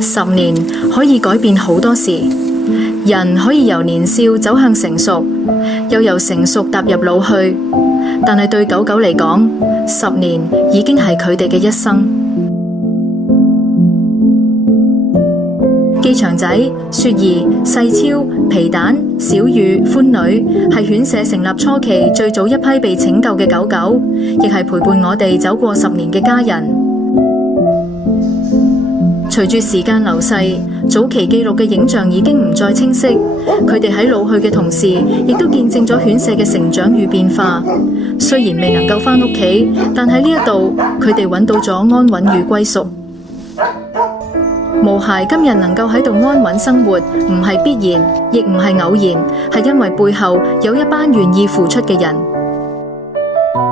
10年可以改變好多事，人可以由年少走向成熟，又由成熟踏入老去。但係對狗狗嚟講，10年已經係佢哋嘅一生。機場仔、雪兒、細超、皮蛋、小雨、歡女係犬舍成立初期最早一批被拯救嘅狗狗，亦係陪伴我哋走過10年嘅家人。隨住時間流逝，早期記錄嘅影像已經唔再清晰，佢哋喺老去嘅同時，亦都見證咗犬舍嘅成長與變化。雖然未能夠返屋企，但喺呢一度，佢哋揾到咗安穩與歸屬。毛孩今日能夠喺度安穩生活，唔係必然，亦唔係偶然，係因為背後有一班願意付出嘅人。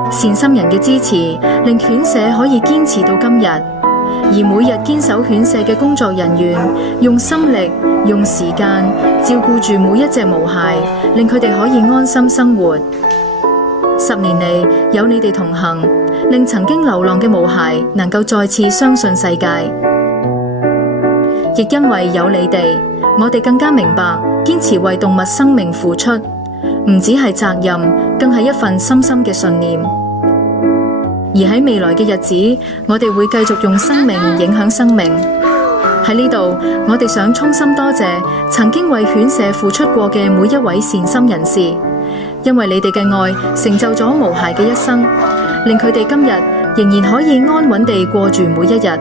善心人嘅支持，令犬舍可以堅持到今日。而每日堅守犬舍嘅工作人員，用心力、用時間照顧住每一隻毛孩，令佢哋可以安心生活。10年嚟，有你哋同行，令曾經流浪嘅毛孩能夠再次相信世界。亦因為有你哋，我哋更加明白，堅持為動物生命付出，唔只係責任，更係一份深深嘅信念。而喺未來嘅日子，我哋會繼續用生命影響生命。喺呢度，我哋想衷心多謝曾經為犬舍付出過嘅每一位善心人士，因為你哋嘅愛成就咗毛孩嘅一生，令佢哋今日仍然可以安穩地過住每一日。